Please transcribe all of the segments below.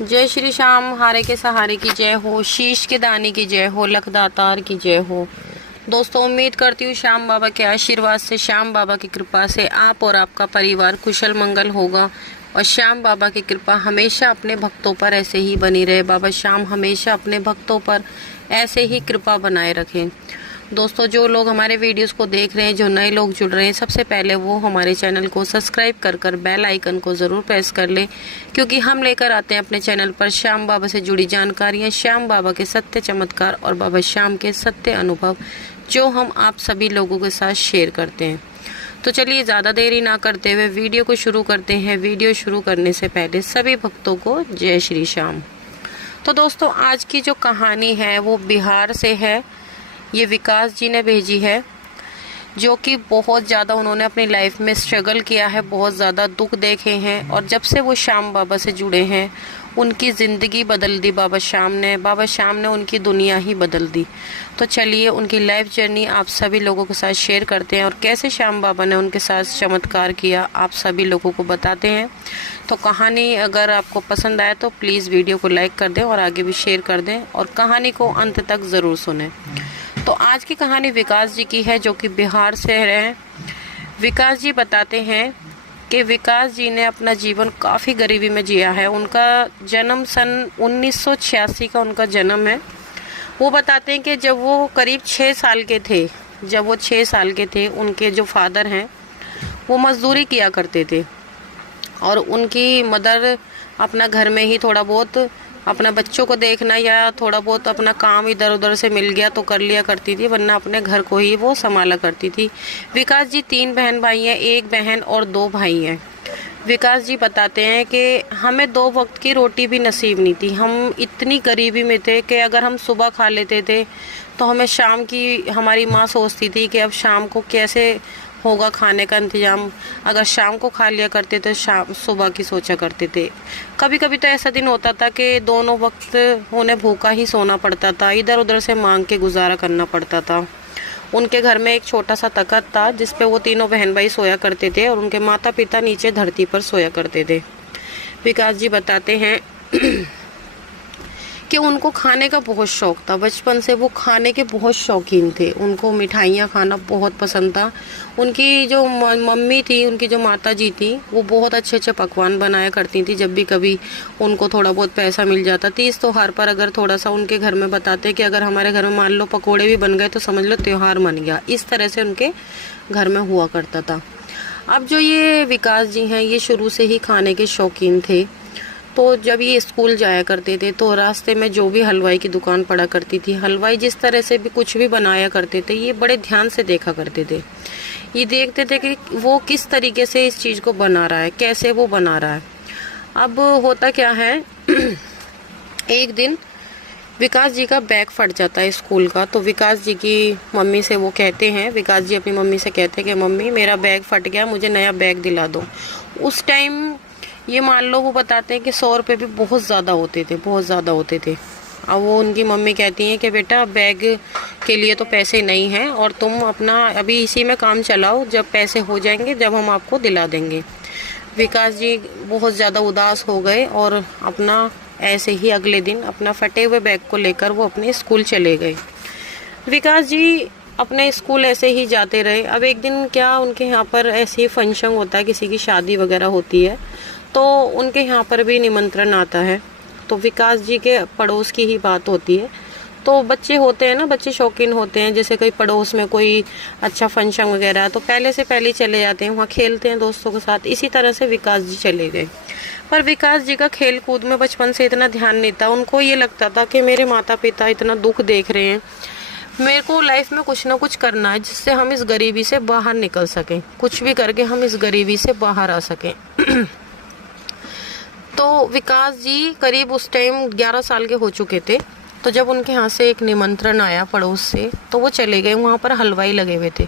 जय श्री श्याम, हारे के सहारे की जय हो, शीश के दाने की जय हो, लखदातार की जय हो। दोस्तों, उम्मीद करती हूँ श्याम बाबा के आशीर्वाद से, श्याम बाबा की कृपा से आप और आपका परिवार कुशल मंगल होगा और श्याम बाबा की कृपा हमेशा अपने भक्तों पर ऐसे ही बनी रहे। बाबा श्याम हमेशा अपने भक्तों पर ऐसे ही कृपा बनाए रखें। दोस्तों, जो लोग हमारे वीडियोस को देख रहे हैं, जो नए लोग जुड़ रहे हैं, सबसे पहले वो हमारे चैनल को सब्सक्राइब कर बेल आइकन को ज़रूर प्रेस कर लें, क्योंकि हम लेकर आते हैं अपने चैनल पर श्याम बाबा से जुड़ी जानकारियाँ, श्याम बाबा के सत्य चमत्कार और बाबा श्याम के सत्य अनुभव, जो हम आप सभी लोगों के साथ शेयर करते हैं। तो चलिए ज़्यादा देरी ना करते हुए वीडियो को शुरू करते हैं। वीडियो शुरू करने से पहले सभी भक्तों को जय श्री श्याम। तो दोस्तों, आज की जो कहानी है वो बिहार से है। ये विकास जी ने भेजी है, जो कि बहुत ज़्यादा उन्होंने अपनी लाइफ में स्ट्रगल किया है, बहुत ज़्यादा दुख देखे हैं और जब से वो श्याम बाबा से जुड़े हैं उनकी ज़िंदगी बदल दी बाबा श्याम ने उनकी दुनिया ही बदल दी। तो चलिए उनकी लाइफ जर्नी आप सभी लोगों के साथ शेयर करते हैं और कैसे श्याम बाबा ने उनके साथ चमत्कार किया आप सभी लोगों को बताते हैं। तो कहानी अगर आपको पसंद आए तो प्लीज़ वीडियो को लाइक कर दें और आगे भी शेयर कर दें और कहानी को अंत तक ज़रूर सुनें। तो आज की कहानी विकास जी की है, जो कि बिहार से हैं। विकास जी बताते हैं कि विकास जी ने अपना जीवन काफ़ी गरीबी में जिया है। उनका जन्म सन 1986 का उनका जन्म है। वो बताते हैं कि जब वो करीब 6 साल के थे, उनके जो फादर हैं वो मजदूरी किया करते थे और उनकी मदर अपना घर में ही थोड़ा बहुत अपना बच्चों को देखना या थोड़ा बहुत अपना काम इधर उधर से मिल गया तो कर लिया करती थी, वरना अपने घर को ही वो संभाला करती थी। विकास जी 3 बहन भाई हैं, 1 बहन और 2 भाई हैं। विकास जी बताते हैं कि हमें 2 वक्त की रोटी भी नसीब नहीं थी। हम इतनी गरीबी में थे कि अगर हम सुबह खा लेते थे तो हमें शाम की, हमारी माँ सोचती थी कि अब शाम को कैसे होगा खाने का इंतज़ाम। अगर शाम को खा लिया करते तो शाम सुबह की सोचा करते थे। कभी कभी तो ऐसा दिन होता था कि दोनों वक्त उन्हें भूखा ही सोना पड़ता था, इधर उधर से मांग के गुजारा करना पड़ता था। उनके घर में एक छोटा सा तख्त था जिस पे वो तीनों बहन भाई सोया करते थे और उनके माता पिता नीचे धरती पर सोया करते थे। विकास जी बताते हैं कि उनको खाने का बहुत शौक़ था। बचपन से वो खाने के बहुत शौकीन थे। उनको मिठाइयाँ खाना बहुत पसंद था। उनकी जो मम्मी थी, उनकी जो माता जी थी, वो बहुत अच्छे अच्छे पकवान बनाया करती थी। जब भी कभी उनको थोड़ा बहुत पैसा मिल जाता, तीज त्योहार पर अगर थोड़ा सा उनके घर में बताते कि अगर हमारे घर में मान लो पकोड़े भी बन गए तो समझ लो त्यौहार बन गया। इस तरह से उनके घर में हुआ करता था। अब जो ये विकास जी हैं, ये शुरू से ही खाने के शौकीन थे। तो जब ये स्कूल जाया करते थे तो रास्ते में जो भी हलवाई की दुकान पड़ा करती थी, हलवाई जिस तरह से भी कुछ भी बनाया करते थे, ये बड़े ध्यान से देखा करते थे। ये देखते थे कि वो किस तरीके से इस चीज़ को बना रहा है, कैसे वो बना रहा है। अब होता क्या है एक दिन विकास जी का बैग फट जाता है स्कूल का। तो विकास जी की मम्मी से वो कहते हैं, विकास जी अपनी मम्मी से कहते हैं कि मम्मी मेरा बैग फट गया, मुझे नया बैग दिला दो। उस टाइम ये मान लो वो बताते हैं कि 100 रुपये भी बहुत ज़्यादा होते थे। अब वो उनकी मम्मी कहती हैं कि बेटा बैग के लिए तो पैसे नहीं हैं और तुम अपना अभी इसी में काम चलाओ, जब पैसे हो जाएंगे जब हम आपको दिला देंगे। विकास जी बहुत ज़्यादा उदास हो गए और अपना ऐसे ही अगले दिन अपना फटे हुए बैग को लेकर वो अपने स्कूल चले गए। विकास जी अपने स्कूल ऐसे ही जाते रहे। अब एक दिन क्या उनके यहाँ पर ऐसे ही फंक्शन होता है, किसी की शादी वगैरह होती है, तो उनके यहाँ पर भी निमंत्रण आता है। तो विकास जी के पड़ोस की ही बात होती है। तो बच्चे होते हैं ना, बच्चे शौकीन होते हैं, जैसे कोई पड़ोस में कोई अच्छा फंक्शन वगैरह तो पहले से पहले चले जाते हैं, वहाँ खेलते हैं दोस्तों के साथ। इसी तरह से विकास जी चले गए। पर विकास जी का खेल कूद में बचपन से इतना ध्यान नहीं था। उनको ये लगता था कि मेरे माता पिता इतना दुख देख रहे हैं, मेरे को लाइफ में कुछ ना कुछ करना है जिससे हम इस गरीबी से बाहर निकल सकें, कुछ भी करके हम इस गरीबी से बाहर आ सकें। तो विकास जी करीब उस टाइम 11 साल के हो चुके थे। तो जब उनके यहाँ से एक निमंत्रण आया पड़ोस से, तो वो चले गए। वहाँ पर हलवाई लगे हुए थे,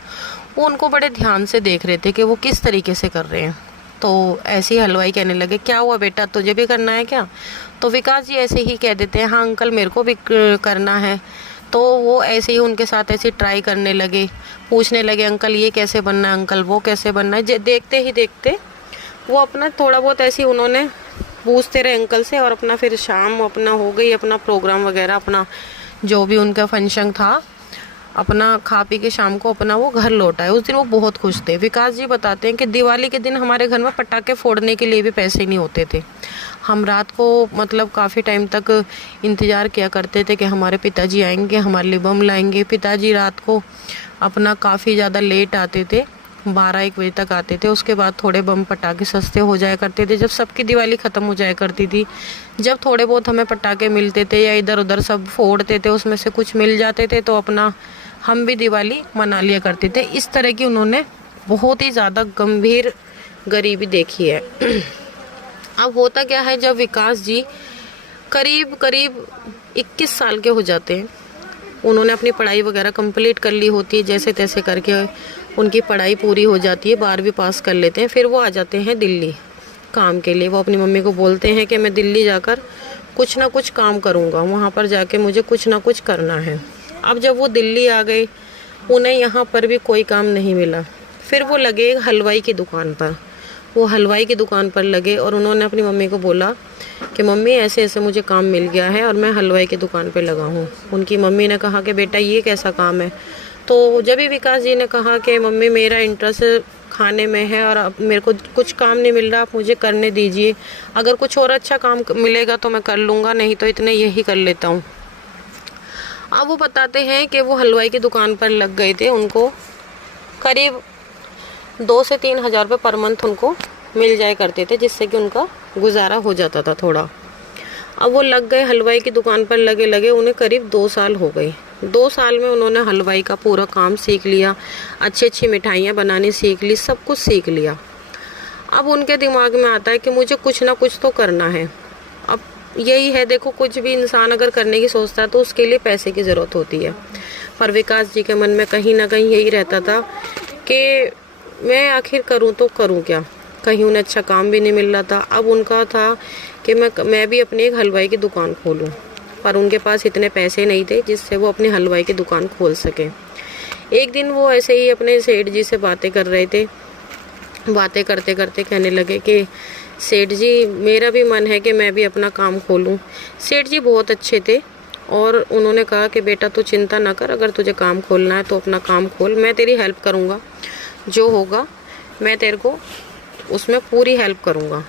वो उनको बड़े ध्यान से देख रहे थे कि वो किस तरीके से कर रहे हैं। तो ऐसे ही हलवाई कहने लगे, क्या हुआ बेटा, तुझे भी करना है क्या? तो विकास जी ऐसे ही कह देते हैं, हाँ अंकल मेरे को भी करना है। तो वो ऐसे ही उनके साथ ऐसे ट्राई करने लगे, पूछने लगे अंकल ये कैसे बनना है, अंकल वो कैसे बनना है। देखते ही देखते वो अपना थोड़ा बहुत ऐसे उन्होंने पूछते रहे अंकल से, और अपना फिर शाम अपना हो गई, अपना प्रोग्राम वगैरह, अपना जो भी उनका फंक्शन था, अपना खा पी के शाम को अपना वो घर लौट आए। उस दिन वो बहुत खुश थे। विकास जी बताते हैं कि दिवाली के दिन हमारे घर में पटाखे फोड़ने के लिए भी पैसे नहीं होते थे। हम रात को मतलब काफ़ी टाइम तक इंतज़ार किया करते थे कि हमारे पिताजी आएंगे, हमारे लिए बम लाएंगे। पिताजी रात को अपना काफ़ी ज़्यादा लेट आते थे, 12-1 बजे तक आते थे। उसके बाद थोड़े बम पटाखे सस्ते हो जाया करते थे जब सबकी दिवाली ख़त्म हो जाया करती थी। जब थोड़े बहुत हमें पटाखे मिलते थे या इधर उधर सब फोड़ते थे, उसमें से कुछ मिल जाते थे तो अपना हम भी दिवाली मना लिया करते थे। इस तरह की उन्होंने बहुत ही ज़्यादा गंभीर गरीबी देखी है। अब होता क्या है, जब विकास जी करीब 21 साल के हो जाते हैं, उन्होंने अपनी पढ़ाई वगैरह कंप्लीट कर ली होती है, जैसे तैसे करके उनकी पढ़ाई पूरी हो जाती है, 12वीं पास कर लेते हैं। फिर वो आ जाते हैं दिल्ली काम के लिए। वो अपनी मम्मी को बोलते हैं कि मैं दिल्ली जाकर कुछ ना कुछ काम करूँगा, वहाँ पर जाके मुझे कुछ ना कुछ करना है। अब जब वो दिल्ली आ गए, उन्हें यहाँ पर भी कोई काम नहीं मिला। फिर वो लगे हलवाई की दुकान पर। वो हलवाई की दुकान पर लगे और उन्होंने अपनी मम्मी को बोला कि मम्मी ऐसे ऐसे मुझे काम मिल गया है और मैं हलवाई की दुकान पर लगा हूँ। उनकी मम्मी ने कहा कि बेटा ये कैसा काम है। तो जब भी विकास जी ने कहा कि मम्मी मेरा इंटरेस्ट खाने में है और अब मेरे को कुछ काम नहीं मिल रहा, आप मुझे करने दीजिए, अगर कुछ और अच्छा काम मिलेगा तो मैं कर लूँगा, नहीं तो इतने यही कर लेता हूँ। अब वो बताते हैं कि वो हलवाई की दुकान पर लग गए थे। उनको करीब 2 से 3 हज़ार रुपये पर मंथ उनको मिल जाया करते थे, जिससे कि उनका गुजारा हो जाता था थोड़ा। अब वो लग गए हलवाई की दुकान पर, लगे उन्हें करीब 2 साल हो गए। 2 साल में उन्होंने हलवाई का पूरा काम सीख लिया, अच्छी मिठाइयाँ बनानी सीख ली, सब कुछ सीख लिया। अब उनके दिमाग में आता है कि मुझे कुछ ना कुछ तो करना है। अब यही है, देखो कुछ भी इंसान अगर करने की सोचता है तो उसके लिए पैसे की ज़रूरत होती है। पर विकास जी के मन में कहीं ना कहीं यही रहता था कि मैं आखिर करूं तो करूं क्या। कहीं उन्हें अच्छा काम भी नहीं मिल रहा था। अब उनका था कि मैं भी अपनी एक हलवाई की दुकान खोलूं, पर उनके पास इतने पैसे नहीं थे जिससे वो अपनी हलवाई की दुकान खोल सके। एक दिन वो ऐसे ही अपने सेठ जी से बातें कर रहे थे। बातें करते करते कहने लगे कि सेठ जी मेरा भी मन है कि मैं भी अपना काम खोलूं। सेठ जी बहुत अच्छे थे और उन्होंने कहा कि बेटा तू चिंता ना कर, अगर तुझे काम खोलना है तो अपना काम खोल, मैं तेरी हेल्प करूंगा, जो होगा मैं तेरे को उसमें पूरी हेल्प करूंगा।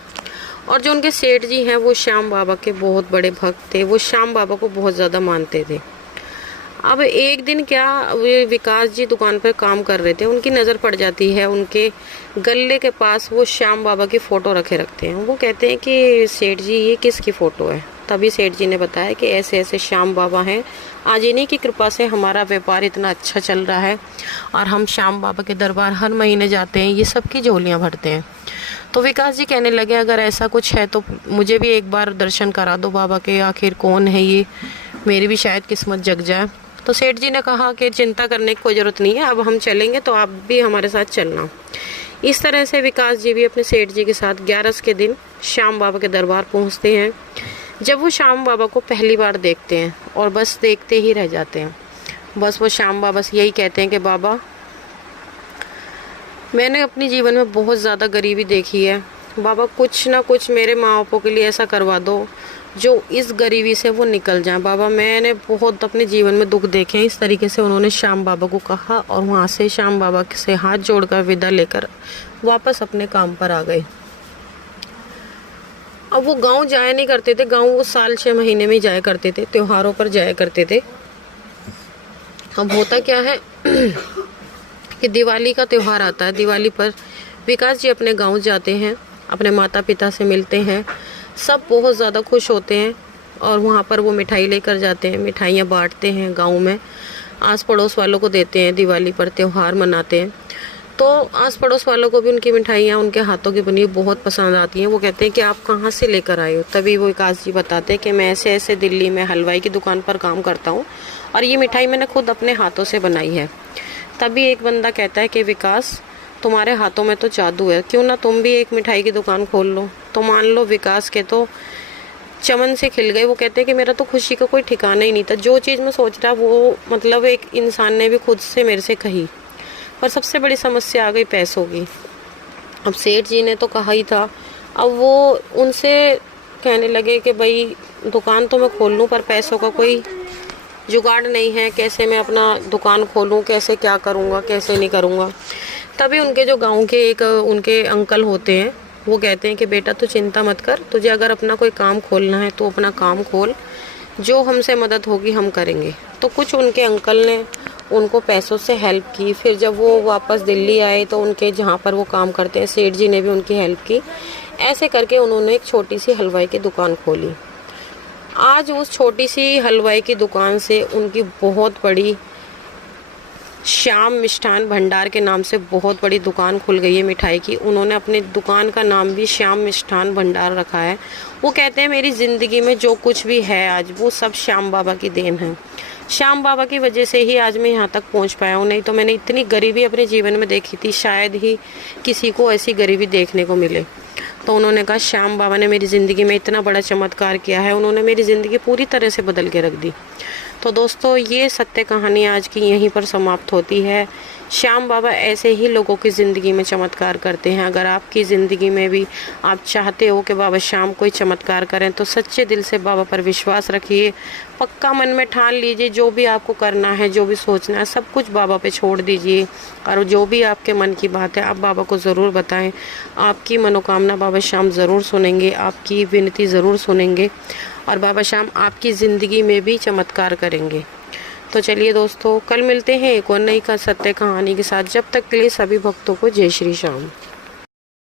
और जो उनके सेठ जी हैं वो श्याम बाबा के बहुत बड़े भक्त थे। वो श्याम बाबा को बहुत ज़्यादा मानते थे। अब एक दिन क्या, वे विकास जी दुकान पर काम कर रहे थे, उनकी नज़र पड़ जाती है उनके गले के पास वो श्याम बाबा की फ़ोटो रखते हैं। वो कहते हैं कि सेठ जी ये किसकी फ़ोटो है। तभी सेठ जी ने बताया कि ऐसे ऐसे श्याम बाबा हैं, आज इन्हीं की कृपा से हमारा व्यापार इतना अच्छा चल रहा है और हम श्याम बाबा के दरबार हर महीने जाते हैं, ये सबकी झोलियाँ भरते हैं। तो विकास जी कहने लगे अगर ऐसा कुछ है तो मुझे भी एक बार दर्शन करा दो बाबा के, आखिर कौन है ये, मेरी भी शायद किस्मत जग जाए। तो सेठ जी ने कहा कि चिंता करने की कोई ज़रूरत नहीं है, अब हम चलेंगे तो आप भी हमारे साथ चलना। इस तरह से विकास जी भी अपने सेठ जी के साथ 11 के दिन श्याम बाबा के दरबार पहुंचते हैं। जब वो श्याम बाबा को पहली बार देखते हैं और बस देखते ही रह जाते हैं। बस वो श्याम बाबा से यही कहते हैं कि बाबा मैंने अपने जीवन में बहुत ज़्यादा गरीबी देखी है, बाबा कुछ ना कुछ मेरे माँ बापों के लिए ऐसा करवा दो जो इस गरीबी से वो निकल जाए। बाबा मैंने बहुत अपने जीवन में दुख देखे हैं। इस तरीके से उन्होंने श्याम बाबा को कहा और वहाँ से श्याम बाबा से हाथ जोड़कर विदा लेकर वापस अपने काम पर आ गए। अब वो गांव जाया नहीं करते थे, गांव वो साल 6 महीने में ही जाया करते थे, त्योहारों पर जाया करते थे। अब होता क्या है कि दिवाली का त्यौहार आता है, दिवाली पर विकास जी अपने गांव जाते हैं, अपने माता पिता से मिलते हैं, सब बहुत ज़्यादा खुश होते हैं और वहाँ पर वो मिठाई लेकर जाते हैं, मिठाइयाँ बांटते हैं गांव में, आस पड़ोस वालों को देते हैं, दिवाली पर त्यौहार मनाते हैं। तो आस पड़ोस वालों को भी उनकी मिठाइयाँ उनके हाथों की बनी बहुत पसंद आती हैं। वो कहते हैं कि आप कहाँ से लेकर आए हो। तभी वो विकास जी बताते हैं कि मैं ऐसे ऐसे दिल्ली में हलवाई की दुकान पर काम करता हूँ और ये मिठाई मैंने खुद अपने हाथों से बनाई है। तभी एक बंदा कहता है कि विकास तुम्हारे हाथों में तो जादू है, क्यों ना तुम भी एक मिठाई की दुकान खोल लो। तो मान लो विकास के तो चमन से खिल गए। वो कहते हैं कि मेरा तो खुशी का कोई ठिकाना ही नहीं था, जो चीज़ मैं सोच रहा वो मतलब एक इंसान ने भी खुद से मेरे से कही। पर सबसे बड़ी समस्या आ गई पैसों की। अब सेठ जी ने तो कहा ही था, अब वो उनसे कहने लगे कि भाई दुकान तो मैं खोल लूँ पर पैसों का कोई जुगाड़ नहीं है, कैसे मैं अपना दुकान खोलूँ, कैसे क्या करूँगा, कैसे नहीं करूँगा। तभी उनके जो गांव के एक उनके अंकल होते हैं, वो कहते हैं कि बेटा तो चिंता मत कर, तुझे अगर अपना कोई काम खोलना है तो अपना काम खोल, जो हमसे मदद होगी हम करेंगे। तो कुछ उनके अंकल ने उनको पैसों से हेल्प की। फिर जब वो वापस दिल्ली आए तो उनके जहाँ पर वो काम करते हैं सेठ जी ने भी उनकी हेल्प की। ऐसे करके उन्होंने एक छोटी सी हलवाई की दुकान खोली। आज उस छोटी सी हलवाई की दुकान से उनकी बहुत बड़ी श्याम मिष्ठान भंडार के नाम से बहुत बड़ी दुकान खुल गई है मिठाई की। उन्होंने अपनी दुकान का नाम भी श्याम मिष्ठान भंडार रखा है। वो कहते हैं मेरी ज़िंदगी में जो कुछ भी है आज वो सब श्याम बाबा की देन है। श्याम बाबा की वजह से ही आज मैं यहाँ तक पहुँच पाया हूँ, नहीं तो मैंने इतनी गरीबी अपने जीवन में देखी थी, शायद ही किसी को ऐसी गरीबी देखने को मिले। तो उन्होंने कहा श्याम बाबा ने मेरी ज़िंदगी में इतना बड़ा चमत्कार किया है, उन्होंने मेरी ज़िंदगी पूरी तरह से बदल के रख दी। तो दोस्तों ये सत्य कहानी आज की यहीं पर समाप्त होती है। श्याम बाबा ऐसे ही लोगों की ज़िंदगी में चमत्कार करते हैं। अगर आपकी ज़िंदगी में भी आप चाहते हो कि बाबा श्याम कोई चमत्कार करें तो सच्चे दिल से बाबा पर विश्वास रखिए, पक्का मन में ठान लीजिए जो भी आपको करना है, जो भी सोचना है, सब कुछ बाबा पे छोड़ दीजिए। और जो भी आपके मन की बात है आप बाबा को ज़रूर बताएं। आपकी मनोकामना बाबा श्याम ज़रूर सुनेंगे, आपकी विनती ज़रूर सुनेंगे और बाबा श्याम आपकी ज़िंदगी में भी चमत्कार करेंगे। तो चलिए दोस्तों, कल मिलते हैं एक और नई सत्य कहानी के साथ। जब तक के लिए सभी भक्तों को जय श्री श्याम।